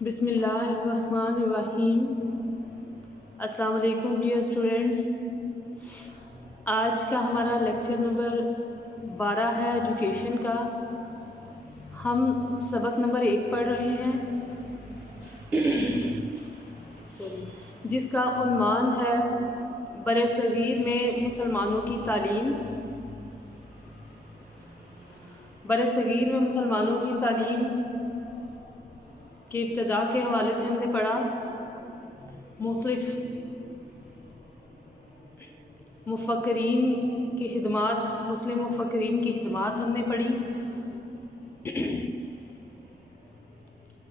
بسم اللہ الرحمن الرحیم۔ السلام علیکم ڈیئر اسٹوڈینٹس۔ آج کا ہمارا لیکچر نمبر 12 ہے ایجوکیشن کا۔ ہم سبق نمبر 1 پڑھ رہے ہیں جس کا عنوان ہے برصغیر میں مسلمانوں کی تعلیم۔ برصغیر میں مسلمانوں کی تعلیم کے ابتدا کے حوالے سے ہم نے پڑھا، مختلف مفکرین کی خدمات، مسلم مفکرین کی خدمات ہم نے پڑھی۔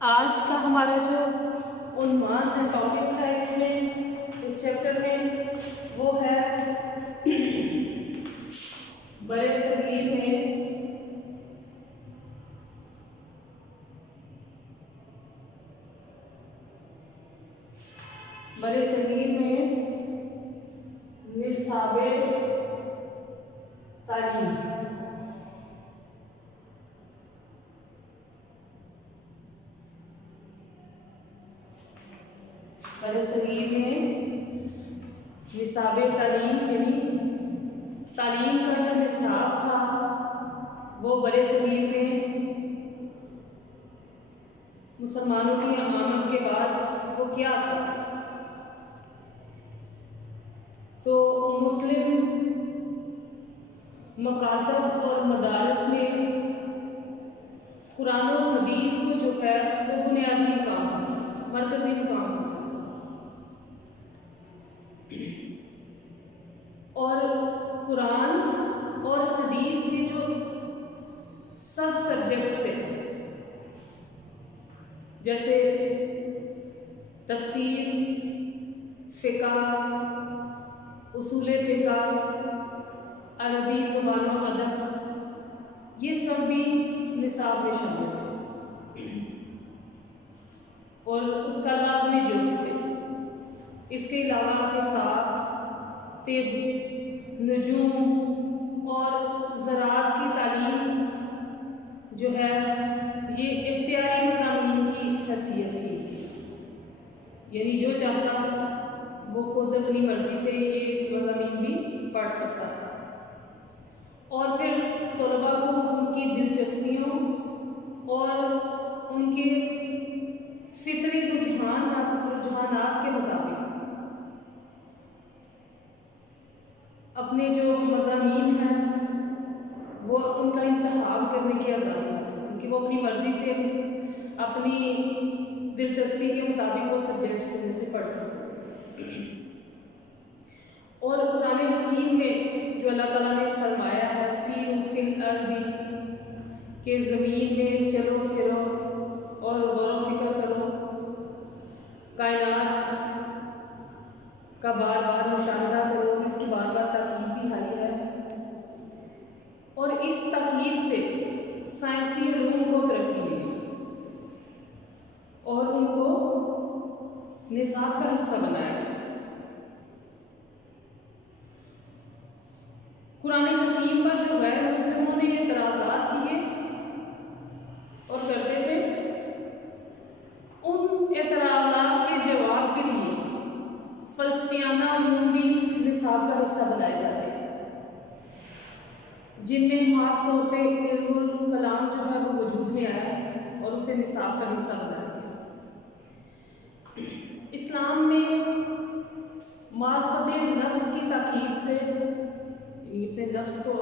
آج کا ہمارا جو عنوان ہے، ٹاپک ہے اس میں، اس چیپٹر میں، وہ ہے برصغیر میں نصاب تعلیم۔ برصغیر میں نصاب تعلیم یعنی تعلیم کا جو نصاب تھا وہ برصغیر میں مسلمانوں کی آمد کے بعد وہ کیا تھا۔ تو مسلم مکاتب اور مدارس میں قرآن و حدیث کو جو ہے وہ بنیادی مقام حاصل، مرکزی مقام حاصل اور قرآن اور حدیث کے جو سب سبجیکٹس تھے، جیسے تفسیر، فقہ، اصول فقہ، عربی زبان و ادب، یہ سب بھی نصاب میں شامل تھے اور اس کا لازمی جز تھے۔ اس کے علاوہ حساب، طب، نجوم اور زراعت کی تعلیم جو ہے یہ اختیاری مضامین کی حیثیت تھی، یعنی جو چاہتا وہ خود اپنی مرضی سے یہ مضامین بھی پڑھ سکتا تھا۔ اور پھر طلباء کو ان کی دلچسپیوں اور ان کے فطری رجحانات کے مطابق اپنے جو مضامین ہیں وہ ان کا انتخاب کرنے کی آزادی حاصل تھی کہ وہ اپنی مرضی سے اپنی دلچسپی کے مطابق وہ سبجیکٹس میں سے پڑھ سکتے تھے۔ اور قرآن حکیم میں جو اللہ تعالیٰ نے فرمایا ہے، سیروا فی الارض، کہ زمین میں چلو پھرو اور غور و فکر کرو، کائنات کا بار بار مشاہدہ کرو، اس کی بار بار تاکید بھی آئی ہے۔ اور اس تاکید سے سائنسی علوم کو ترقی ملی اور ان کو نصاب کا حصہ بنایا گیا۔ قرآن حکیم پر جو غیر مسلموں نے اعتراضات کیے اور کرتے تھے، ان اعتراضات کے جواب کے لیے فلسفیانہ علوم بھی نصاب کا حصہ بنائے جاتے ہیں، جن میں خاص طور پہ علم الکلام جو ہے وہ وجود میں آیا اور اسے نصاب کا حصہ بنایا گیا۔ اسلام میں معرفت نفس کی تاکید سے اپنے نفس کو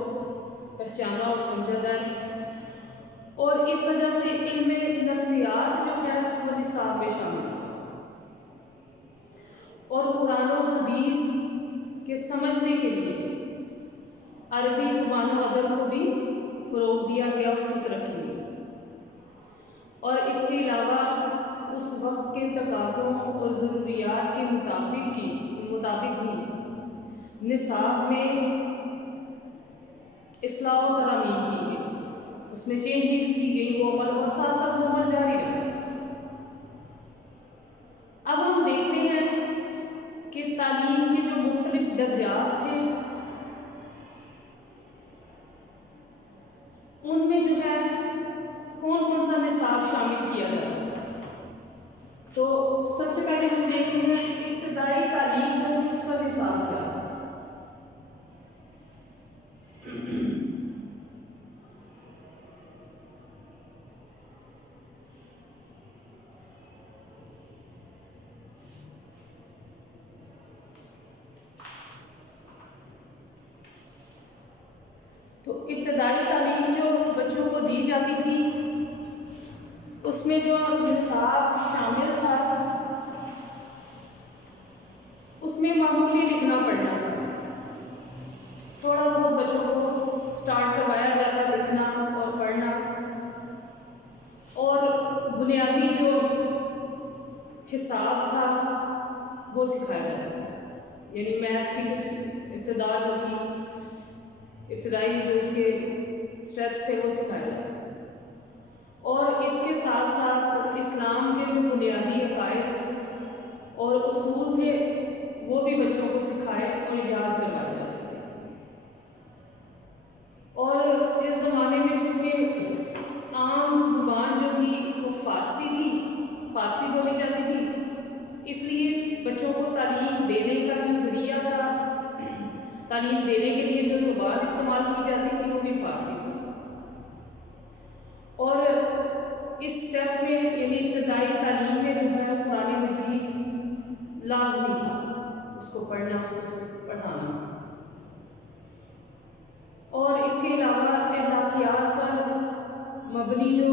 پہچانا اور سمجھا جائے، اور اس وجہ سے علم نفسیات جو ہے وہ نصاب میں شامل ہے، اور قرآن و حدیث کے سمجھنے کے لیے عربی زبان و ادب کو بھی فروغ دیا گیا، اس کی ترقی ملی۔ اور اس کے علاوہ اس وقت کے تقاضوں اور ضروریات کے مطابق بھی نصاب میں اصلاح و ترامیم کی گئی، اس میں چینجنگز کی گئی، وہ عمل اور ساتھ ساتھ وہ عمل جاری رہا۔ اب ہم دیکھتے ہیں کہ تعلیم کے جو مختلف درجات تھے ان میں جو ہے کون کون سا نصاب شامل کیا جاتا ہے۔ سب سے پہلے ہم دیکھتے ہیں ابتدائی تعلیم جو تھی اس کا نصاب کیا تھا۔ تو ابتدائی تعلیم جو بچوں کو دی جاتی تھی اس میں جو نصاب شامل تھا اس میں معمولی لکھنا پڑھنا تھا، تھوڑا بہت بچوں کو سٹارٹ کروایا جاتا لکھنا اور پڑھنا، اور بنیادی جو حساب تھا وہ سکھایا جاتا تھا، یعنی میتھس کی ابتدا جو تھی، ابتدائی جو اس کے اسٹیپس تھے وہ سکھائے جاتے تھے، اور اس کے ساتھ ساتھ اسلام کے جو بنیادی عقائد اور اصول تھے وہ بھی بچوں کو سکھائے اور یاد کروائے جاتے تھے۔ اور اس زمانے میں چونکہ عام زبان جو تھی وہ فارسی تھی، فارسی بولی جاتی تھی، اس لیے بچوں کو تعلیم دینے کا جو ذریعہ تھا، تعلیم دینے کے لیے جو زبان استعمال کی جاتی تھی وہ بھی فارسی تھی، اور اس اسٹیپ میں یعنی ابتدائی تعلیم میں جو ہے قرآن مجید لازمی تھا، اس کو پڑھنا، اس کو پڑھانا، اور اس کے علاوہ اخلاقیات پر مبنی جو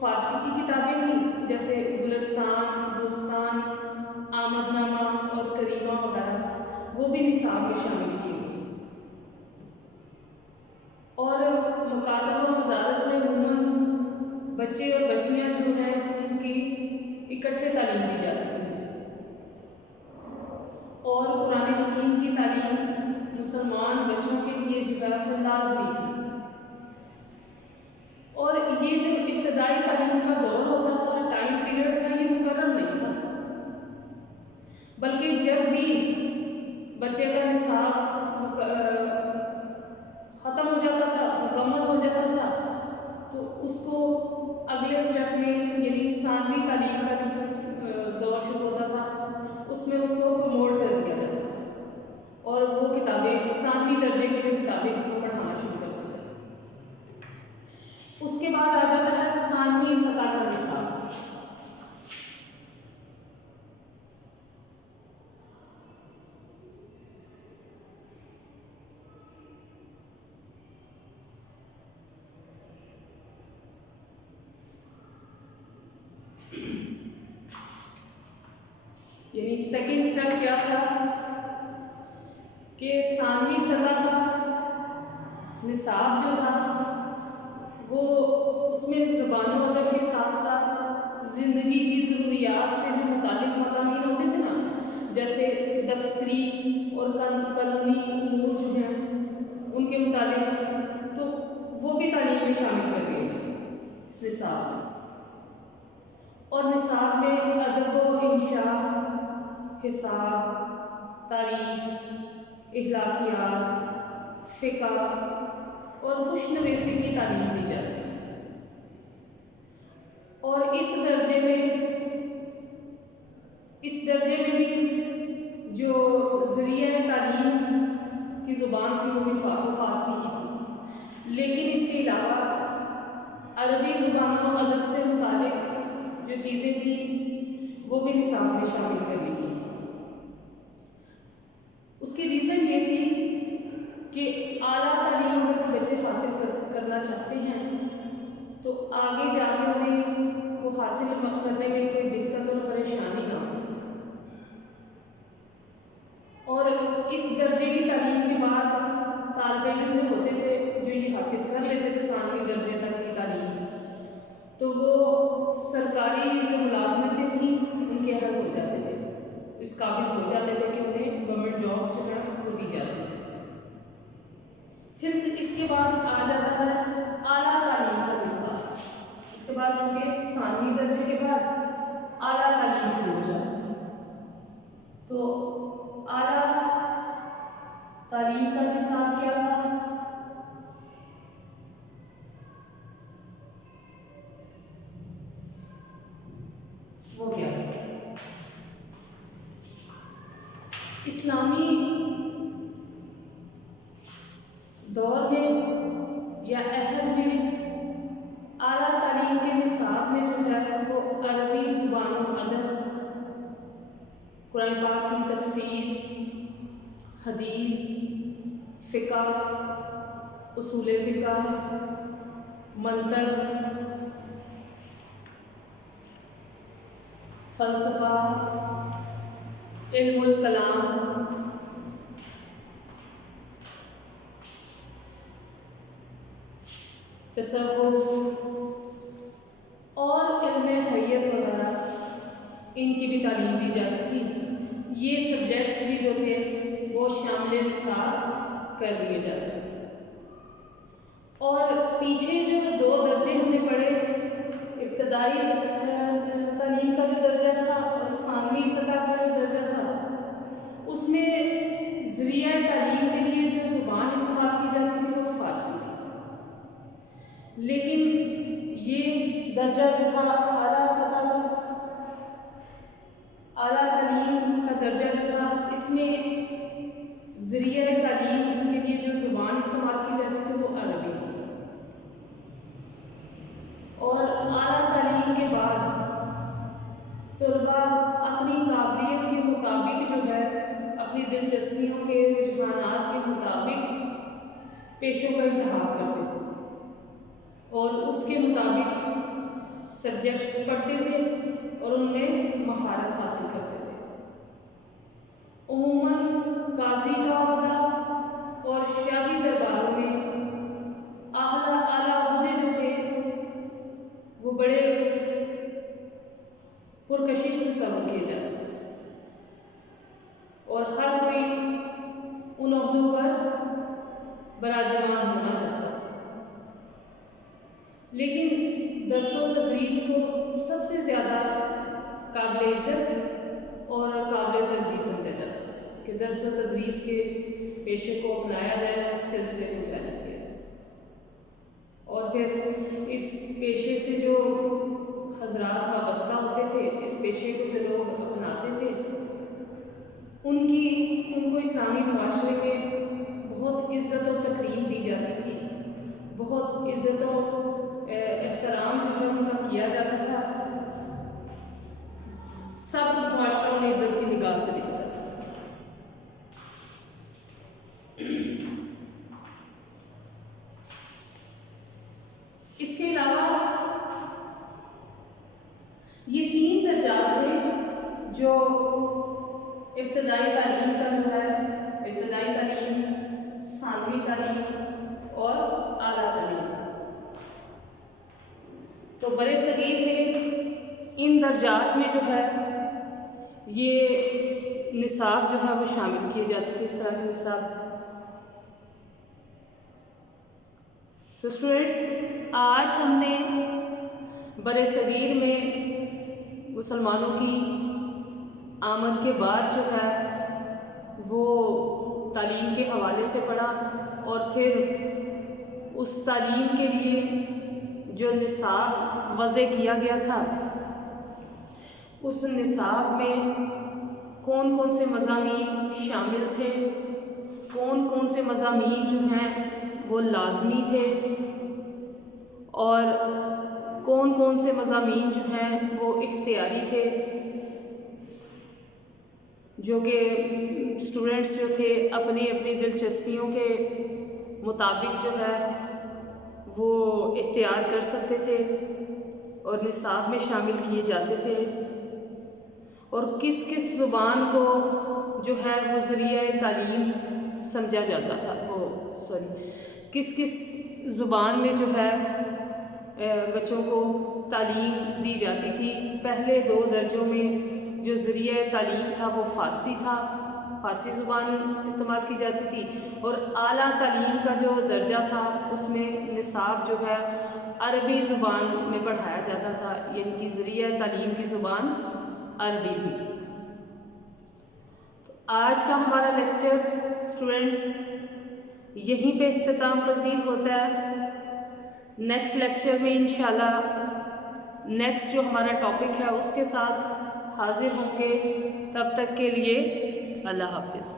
فارسی کی کتابیں تھیں جیسے گلستان، بوستان، آمد نامہ اور کریمہ وغیرہ وہ بھی نصاب میں شامل کی ہوئی تھی، اور مکاتب و مدارس میں عموماً بچے اور بچیاں جو ہیں ان کی اکٹھے تعلیم دی جاتی تھی، اور قرآن حکیم کی تعلیم مسلمان بچوں کے لیے جو ہے وہ لازمی تھی، اور یہ جو ابتدائی تعلیم کا دور ہوتا تھا، ٹائم پیریڈ تھا، یہ مقرر نہیں تھا، بلکہ جب بھی بچے کا نصاب ختم ہو جاتا تھا، مکمل ہو جاتا تھا، تو اس کو اگلے اسٹیپ میں یعنی ثانوی تعلیم کا جو دور شروع ہوتا تھا اس میں اس کو پروموٹ کر دیا جاتا تھا، اور وہ کتابیں ثانوی درجے کی جو کتابیں تھیں وہ پڑھانا شروع کر دی جاتی تھیں۔ اس کے بعد آ جاتا ہے ثانوی سطح کا نصاب۔ یعنی سیکنڈ اسٹیپ کیا تھا کہ ثانوی سطح کا نصاب جو تھا وہ اس میں زبان و ادب کے ساتھ ساتھ زندگی کی ضروریات سے جو متعلق مضامین ہوتے تھے نا، جیسے دفتری اور قانونی امور جو ہیں ان کے متعلق، تو وہ بھی تعلیم میں شامل کر دیے گئے تھے اس نصاب میں، اور نصاب میں ادب و انشاء، حساب، تاریخ، اخلاقیات، فقہ اور خوش نویسی کی تعلیم دی جاتی تھی، اور اس درجے میں بھی جو ذریعہ تعلیم کی زبان تھی وہ بھی فارسی ہی تھی، لیکن اس کے علاوہ عربی زبان و ادب سے متعلق جو چیزیں تھیں وہ بھی نصاب میں شامل کر لی گئی تھی۔ اس کی ریزن یہ تھی کہ اعلیٰ تعلیم اگر کوئی بچے حاصل کرنا چاہتے ہیں تو آگے جا کے انہیں وہ حاصل کرنے میں کوئی دقت اور پریشانی نہ ہو، اور اس درجے کی تعلیم کے بعد طالب علم جو ہوتے تھے جو یہ حاصل کر لیتے تھے ثانوی درجے تک کی تعلیم، تو وہ سرکاری جو ملازمتیں تھیں ان کے اہل ہو جاتے تھے، اس قابل ہو جاتے تھے کہ انہیں گورنمنٹ جابس جو ہیں وہ دی جاتی تھی۔ پھر اس کے بعد آ جاتا ہے اعلیٰ تعلیم کا حصہ، اس کے بعد چونکہ ثانوی درجے کے بعد اعلیٰ تعلیم شروع ہو جاتی ہے، تو اعلیٰ تعلیم کا نصاب کیا تھا؟ وہ کیا تھا؟ اسلامی دور میں یا عہد میں اعلیٰ تعلیم کے نصاب میں جو ہے وہ عربی زبان و ادب، قرآن پاک کی تفسیر، حدیث، فقہ، اصول فقہ، منطق، فلسفہ، علم الکلام، تصوف اور علم حیت وغیرہ ان کی بھی تعلیم دی جاتی تھی۔ یہ سبجیکٹس بھی جو تھے وہ شامل نصاب کر لیے جاتے تھے۔ اور پیچھے جو 2 درجے ہم نے پڑھے، ابتدائی تعلیم کا جو درجہ تھا اور ثانوی سطح کا جو درجہ تھا، اس میں ذریعہ تعلیم کے لیے جو زبان استعمال کی جاتی تھی وہ فارسی تھی، لیکن یہ درجہ جو تھا اعلیٰ سطح کا، اعلیٰ تعلیم کا درجہ جو تھا، اس میں ذریعہ تعلیم کے لیے جو زبان استعمال کی جاتی تھی وہ عربی تھی۔ اور اعلیٰ تعلیم کے بعد طلباء اپنی قابلیت کے مطابق جو ہے، اپنی دلچسپیوں کے رجحانات کے مطابق پیشوں کا انتخاب کرتے تھے اور اس کے مطابق سبجیکٹس پڑھتے تھے اور ان میں مہارت حاصل کرتے تھے۔ عموماً قاضی کا عہدہ اور شاہی درباروں میں اعلیٰ عہدے جو تھے وہ بڑے پرکشش تصور کیے جاتے تھے اور ہر کوئی ان عہدوں پر براجمان ہونا چاہتا تھا، لیکن درس و تدریس کو سب سے زیادہ قابل عزت اور قابل ترجیح سمجھا جاتا تھا کہ درس و تدریس کے پیشے کو اپنایا جائے اور سلسلے کو جاری کیا جائے۔ اور پھر اس پیشے سے جو حضرات وابستہ ہوتے تھے، اس پیشے کو جو لوگ اپناتے تھے، ان کو اسلامی معاشرے میں بہت عزت و تکریم دی جاتی تھی، بہت عزت و احترام جو ہے ان کا کیا جاتا تھا، سب معاشروں نے عزت کی نگاہ سے دیکھتا تھا۔ اس کے علاوہ یہ 3 درجات تھے جو ابتدائی تعلیم کا جو ہے، ابتدائی تعلیم، ثانوی تعلیم اور اعلیٰ تعلیم۔ تو برِ صغیر میں ان درجات میں جو ہے یہ نصاب جو ہے وہ شامل کیے جاتے تھے، اس طرح کے نصاب۔ تو اسٹوڈنٹس، آج ہم نے برِ صغیر میں مسلمانوں کی آمد کے بعد جو ہے وہ تعلیم کے حوالے سے پڑھا، اور پھر اس تعلیم کے لیے جو نصاب وضع کیا گیا تھا، اس نصاب میں کون کون سے مضامین شامل تھے، کون کون سے مضامین جو ہیں وہ لازمی تھے، اور کون کون سے مضامین جو ہیں وہ اختیاری تھے، جو کہ اسٹوڈنٹس جو تھے اپنی اپنی دلچسپیوں کے مطابق جو ہے وہ اختیار کر سکتے تھے اور نصاب میں شامل کیے جاتے تھے، اور کس کس زبان کو جو ہے وہ ذریعہ تعلیم سمجھا جاتا تھا، کس کس زبان میں جو ہے بچوں کو تعلیم دی جاتی تھی۔ پہلے 2 درجوں میں جو ذریعہ تعلیم تھا وہ فارسی تھا، فارسی زبان استعمال کی جاتی تھی، اور اعلیٰ تعلیم کا جو درجہ تھا اس میں نصاب جو ہے عربی زبان میں پڑھایا جاتا تھا، یعنی کہ ذریعہ تعلیم کی زبان عربی تھی۔ تو آج کا ہمارا لیکچر اسٹوڈنٹس یہیں پہ اختتام پذیر ہوتا ہے۔ نیکسٹ لیکچر میں انشاءاللہ نیکسٹ جو ہمارا ٹاپک ہے اس کے ساتھ حاضر ہوں گے۔ تب تک کے لیے اللہ حافظ.